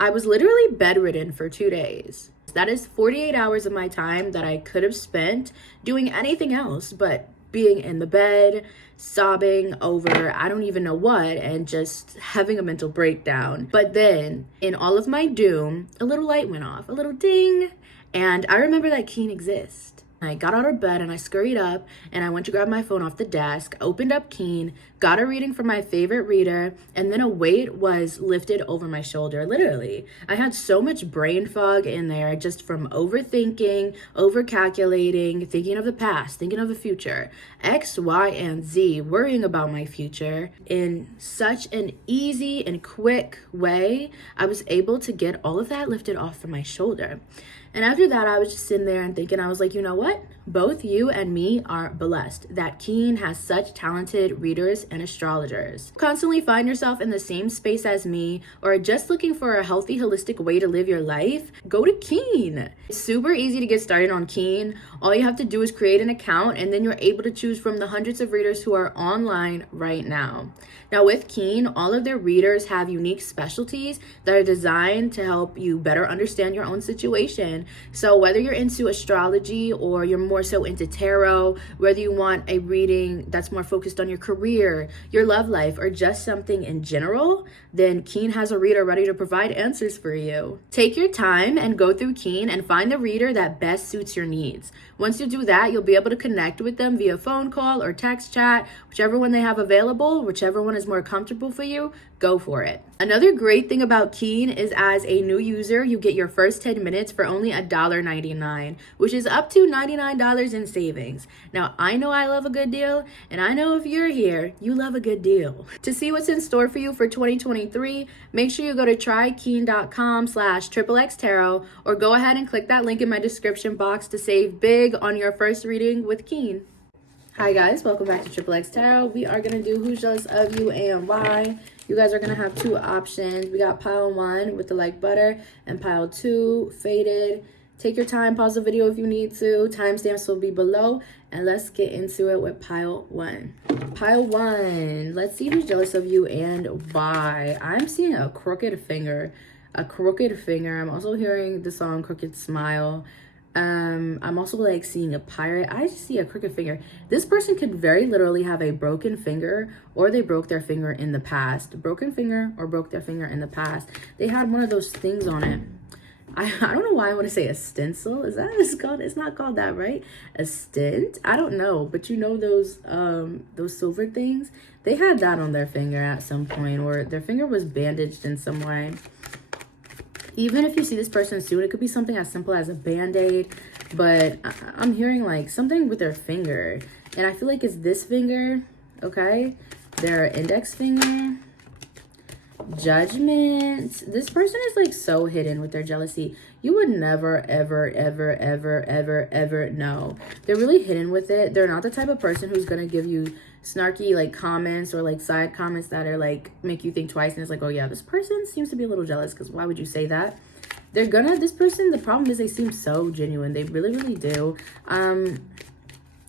I was literally bedridden for 2 days. That is 48 hours of my time that I could have spent doing anything else but being in the bed, sobbing over I don't even know what, and just having a mental breakdown. But then, in all of my doom, a little light went off, a little ding, and I remember that Keen exists. I got out of bed and I scurried up and I went to grab my phone off the desk, opened up Keen, got a reading from my favorite reader, and then a weight was lifted over my shoulder. Literally, I had so much brain fog in there just from overthinking, overcalculating, thinking of the past, thinking of the future, X, Y, and Z, worrying about my future. In such an easy and quick way, I was able to get all of that lifted off from my shoulder. And after that, I was just sitting there and thinking, I was like, you know what? Both you and me are blessed that Keen has such talented readers and astrologers. Constantly find yourself in the same space as me or are just looking for a healthy, holistic way to live your life, go to Keen. It's super easy to get started on Keen. All you have to do is create an account and then you're able to choose from the hundreds of readers who are online right now. Now with Keen, all of their readers have unique specialties that are designed to help you better understand your own situation. So whether you're into astrology or you're more so into tarot, whether you want a reading that's more focused on your career, your love life, or just something in general, then Keen has a reader ready to provide answers for you. Take your time and go through Keen and find the reader that best suits your needs. Once you do that, you'll be able to connect with them via phone call or text chat, whichever one they have available, whichever one is more comfortable for you, go for it. Another great thing about Keen is as a new user, you get your first 10 minutes for only $1.99, which is up to $99 in savings. Now, I know I love a good deal, and I know if you're here, you love a good deal. To see what's in store for you for 2023, make sure you go to trykeen.com/XXX or go ahead and click that link in my description box to save big on your first reading with Keen. Hi guys, welcome back to XXX Tarot. We are going to do Who's Jealous of You and Why. You guys are going to have two options. We got pile 1 with the like butter and pile 2 faded. Take your time, pause the video if you need to. Timestamps will be below. And let's get into it with pile 1. Pile 1, let's see who's jealous of you and why. I'm seeing a crooked finger. A crooked finger. I'm also hearing the song Crooked Smile. I'm also like seeing a pirate. I just see a crooked finger. This person could very literally have a broken finger or they broke their finger in the past. Broken finger or broke their finger in the past. They had one of those things on it. I don't know why I want to say a stencil. Is that what it's called? It's not called that, right? A stint? I don't know. But you know those silver things? They had that on their finger at some point or their finger was bandaged in some way. Even if you see this person soon, it could be something as simple as a band-aid, but I'm hearing like something with their finger. And I feel like it's this finger, okay? Their index finger. Judgment. This person is like so hidden with their jealousy. You would never, ever, ever, ever, ever, ever know. They're really hidden with it. They're not the type of person who's going to give you snarky like comments or like side comments that are like make you think twice and it's like, oh yeah, this person seems to be a little jealous because why would you say that? This person, the problem is they seem so genuine. They really, really do.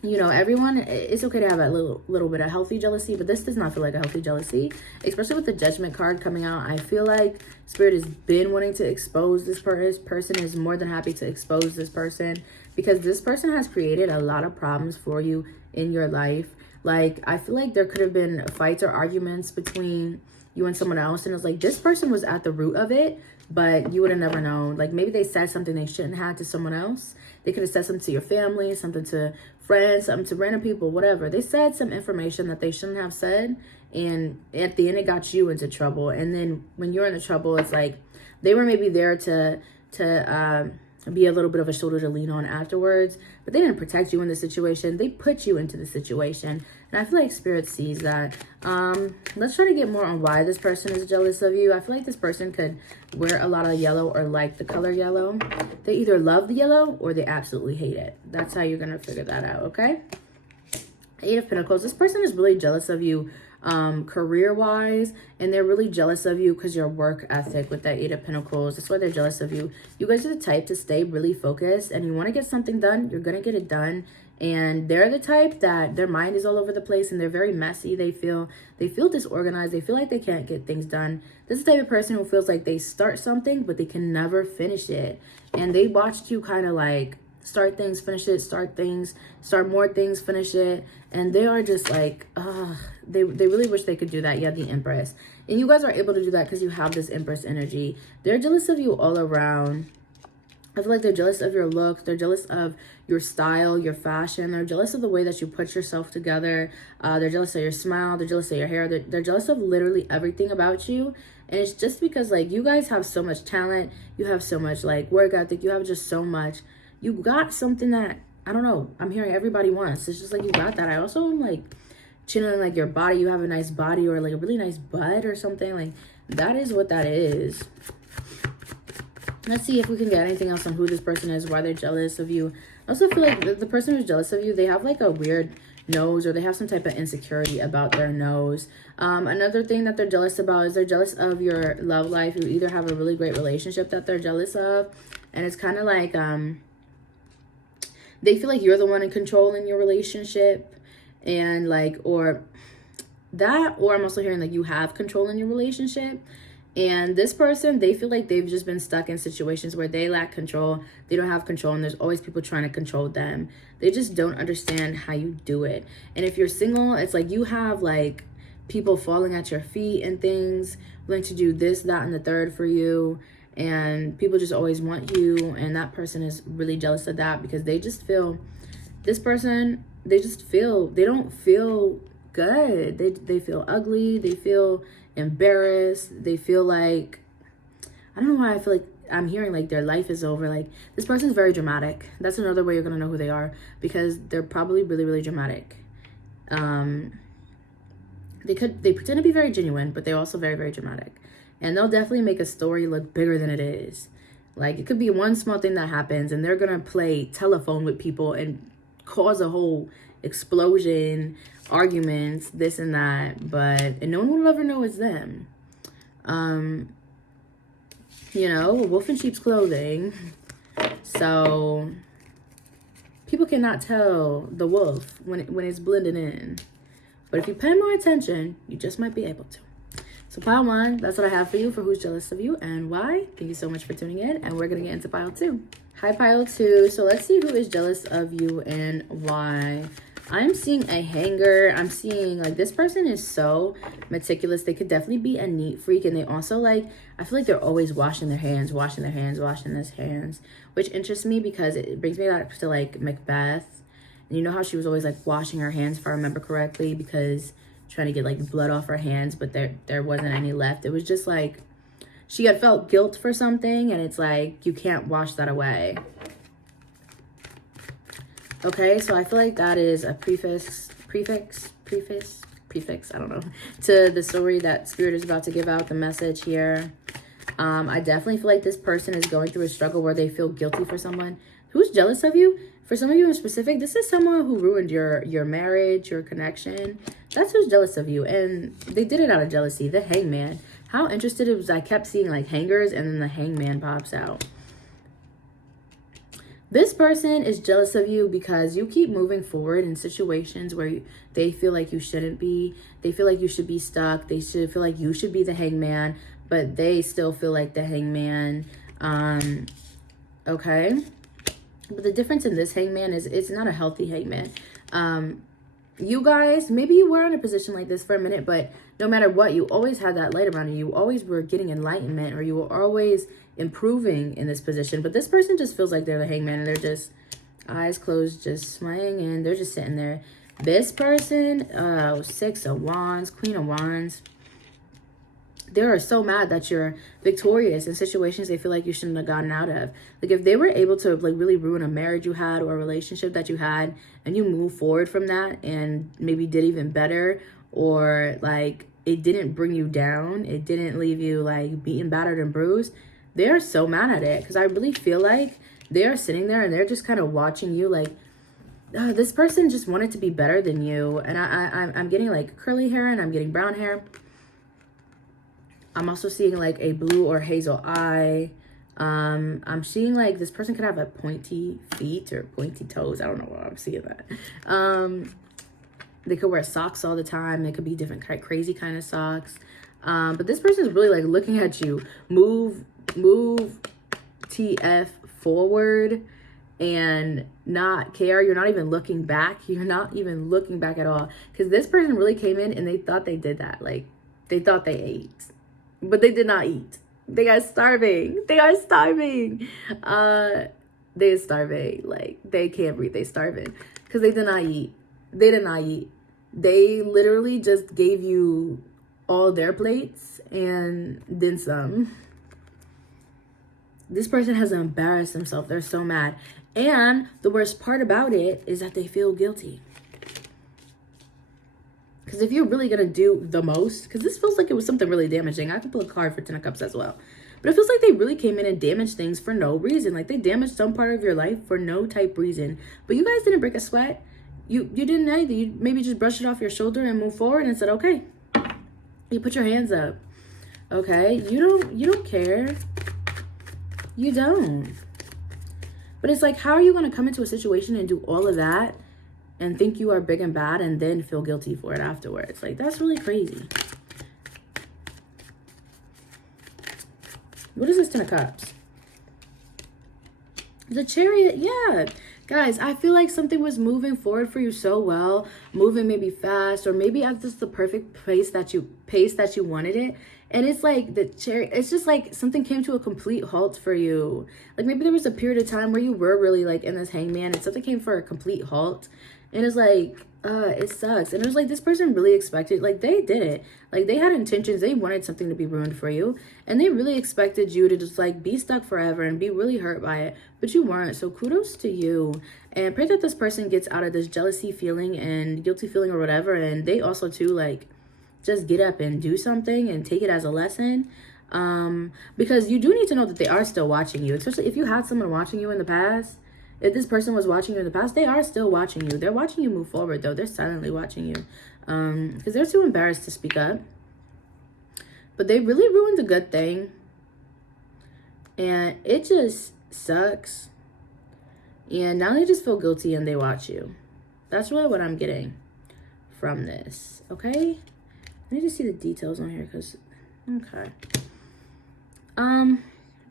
You know, everyone, it's okay to have a little bit of healthy jealousy, but this does not feel like a healthy jealousy, especially with the Judgment card coming out. I feel like Spirit has been wanting to expose this person, is more than happy to expose this person, because this person has created a lot of problems for you in your life. Like, I feel like there could have been fights or arguments between you and someone else, and it's like this person was at the root of it, but you would have never known. Like, maybe they said something they shouldn't have to someone else. They could have said something to your family, something to friends, something to random people, whatever. They said some information that they shouldn't have said, and at the end it got you into trouble. And then when you're in the trouble, it's like they were maybe there to be a little bit of a shoulder to lean on afterwards, but they didn't protect you in the situation. They put you into the situation, and I feel like Spirit sees that. Let's try to get more on why this person is jealous of you. I feel like this person could wear a lot of yellow or like the color yellow. They either love the yellow or they absolutely hate it. That's how you're gonna figure that out, okay? 8 of Pentacles. This person is really jealous of you career-wise, and they're really jealous of you because your work ethic with that 8 of Pentacles. That's why they're jealous of you. You guys are the type to stay really focused, and you want to get something done, you're gonna get it done, And they're the type that their mind is all over the place and they're very messy. They feel disorganized. They feel like they can't get things done. This is the type of person who feels like they start something, but they can never finish it. And they watched you kind of like start things, finish it, start things, start more things, finish it. And they are just like, they really wish they could do that. You have the Empress. And you guys are able to do that because you have this Empress energy. They're jealous of you all around. I feel like they're jealous of your looks. They're jealous of your style, your fashion. They're jealous of the way that you put yourself together. They're jealous of your smile. They're jealous of your hair. They're jealous of literally everything about you. And it's just because, like, you guys have so much talent. You have so much, like, work ethic. You have just so much. You got something that, I don't know, I'm hearing everybody wants. It's just like you got that. I also am, like, channeling, like, your body. You have a nice body or, like, a really nice butt or something. Like, that is what that is. Let's see if we can get anything else on who this person is, why they're jealous of you. I also feel like the person who's jealous of you, they have like a weird nose or they have some type of insecurity about their nose. Another thing that they're jealous about is they're jealous of your love life. You either have a really great relationship that they're jealous of, and it's kind of like they feel like you're the one in control in your relationship, and like, or I'm also hearing like you have control in your relationship. And this person, they feel like they've just been stuck in situations where they lack control. They don't have control, and there's always people trying to control them. They just don't understand how you do it. And if you're single, it's like you have like people falling at your feet and things, willing to do this, that, and the third for you. And people just always want you. And that person is really jealous of that because they just feel, this person, they don't feel good. They feel ugly. They feel embarrassed. They feel like, I don't know why I feel like I'm hearing like their life is over. Like, this person's very dramatic. That's another way you're gonna know who they are, because they're probably really, really dramatic. They pretend to be very genuine, but they're also very, very dramatic, and they'll definitely make a story look bigger than it is. Like, it could be one small thing that happens and they're gonna play telephone with people and cause a whole explosion, arguments, this and that, and no one will ever know it's them. You know, a wolf in sheep's clothing. So people cannot tell the wolf when it's blended in. But if you pay more attention, you just might be able to. So pile one, that's what I have for you for who's jealous of you and why. Thank you so much for tuning in, and we're gonna get into pile two. Hi, pile two. So let's see who is jealous of you and why. I'm seeing a hanger. I'm seeing like this person is so meticulous. They could definitely be a neat freak, and they also like, I feel like they're always washing their hands, which interests me because it brings me back to like Macbeth. And you know how she was always like washing her hands, if I remember correctly, because trying to get like blood off her hands, but there wasn't any left. It was just like she had felt guilt for something, and it's like you can't wash that away. Okay, so I feel like that is a prefix, I don't know, to the story that Spirit is about to give out, the message here. I definitely feel like this person is going through a struggle where they feel guilty for someone who's jealous of you. For some of you in specific, this is someone who ruined your marriage, your connection. That's who's jealous of you, and they did it out of jealousy. The Hangman. How interested it was, I kept seeing like hangers, and then the Hangman pops out. This person is jealous of you because you keep moving forward in situations where they feel like you shouldn't be. They feel like you should be stuck. They should feel like you should be the Hangman, but they still feel like the Hangman. Okay. But the difference in this Hangman is it's not a healthy Hangman. You guys, maybe you were in a position like this for a minute, but no matter what, you always had that light around you. You always were getting enlightenment, or you were always improving in this position. But this person just feels like they're the Hangman, and they're just eyes closed, just smiling, and they're just sitting there. This person, Six of Wands, Queen of Wands, they are so mad that you're victorious in situations they feel like you shouldn't have gotten out of. Like, if they were able to like really ruin a marriage you had or a relationship that you had, and you move forward from that and maybe did even better, or like it didn't bring you down, it didn't leave you like beaten, battered, and bruised, they are so mad at it, because I really feel like they are sitting there and they're just kind of watching you like, this person just wanted to be better than you. And I'm getting like curly hair, and I'm getting brown hair. I'm also seeing like a blue or hazel eye. I'm seeing like this person could have a pointy feet or pointy toes. I don't know why I'm seeing that. They could wear socks all the time. They could be different crazy kind of socks. But this person is really like looking at you. Move TF forward and not care. You're not even looking back. You're not even looking back at all. Because this person really came in and they thought they did that. Like, they thought they ate. But they did not eat. They are starving. They are starving. They are starving. Like, they can't breathe. They starving. Because they did not eat. They did not eat. They literally just gave you all their plates and then some. This person has embarrassed themselves. They're so mad. And the worst part about it is that they feel guilty. Because if you're really going to do the most, because this feels like it was something really damaging. I could pull a card for 10 of Cups as well. But it feels like they really came in and damaged things for no reason. Like they damaged some part of your life for no type reason. But you guys didn't break a sweat. You didn't anything. You maybe just brushed it off your shoulder and moved forward and said, okay. You put your hands up. Okay? You don't care. You don't. But it's like, how are you going to come into a situation and do all of that and think you are big and bad and then feel guilty for it afterwards? Like, that's really crazy. What is this 10 of Cups? The Chariot, yeah. Guys, I feel like something was moving forward for you so well, moving maybe fast, or maybe at just the perfect pace that you wanted it. And it's like the Chariot, it's just like something came to a complete halt for you. Like maybe there was a period of time where you were really like in this hangman and something came for a complete halt. And it's like, it sucks. And it was like this person really expected, like they did it. Like they had intentions, they wanted something to be ruined for you. And they really expected you to just like be stuck forever and be really hurt by it. But you weren't. So kudos to you. And pray that this person gets out of this jealousy feeling and guilty feeling or whatever. And they also too like just get up and do something and take it as a lesson. Because you do need to know that they are still watching you. Especially if you had someone watching you in the past. If this person was watching you in the past, they are still watching you. They're watching you move forward, though. They're silently watching you. Because they're too embarrassed to speak up. But they really ruined a good thing. And it just sucks. And now they just feel guilty and they watch you. That's really what I'm getting from this. Okay? I need to see the details on here because... Okay.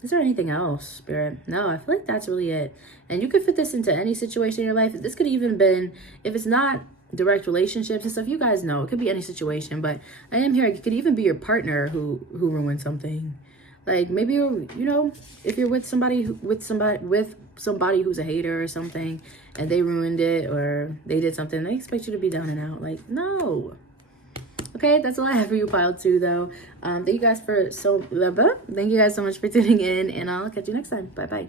Is there anything else, Spirit? No, I feel like that's really it. And you could fit this into any situation in your life. This could even been, if it's not direct relationships and stuff, you guys know. It could be any situation. But I am here. It could even be your partner who ruined something. Like maybe, you know, if you're with somebody who's a hater or something and they ruined it or they did something, they expect you to be down and out. Like, no. Okay, that's all I have for you, pile 2, though. Thank you guys so much for tuning in, and I'll catch you next time. Bye-bye.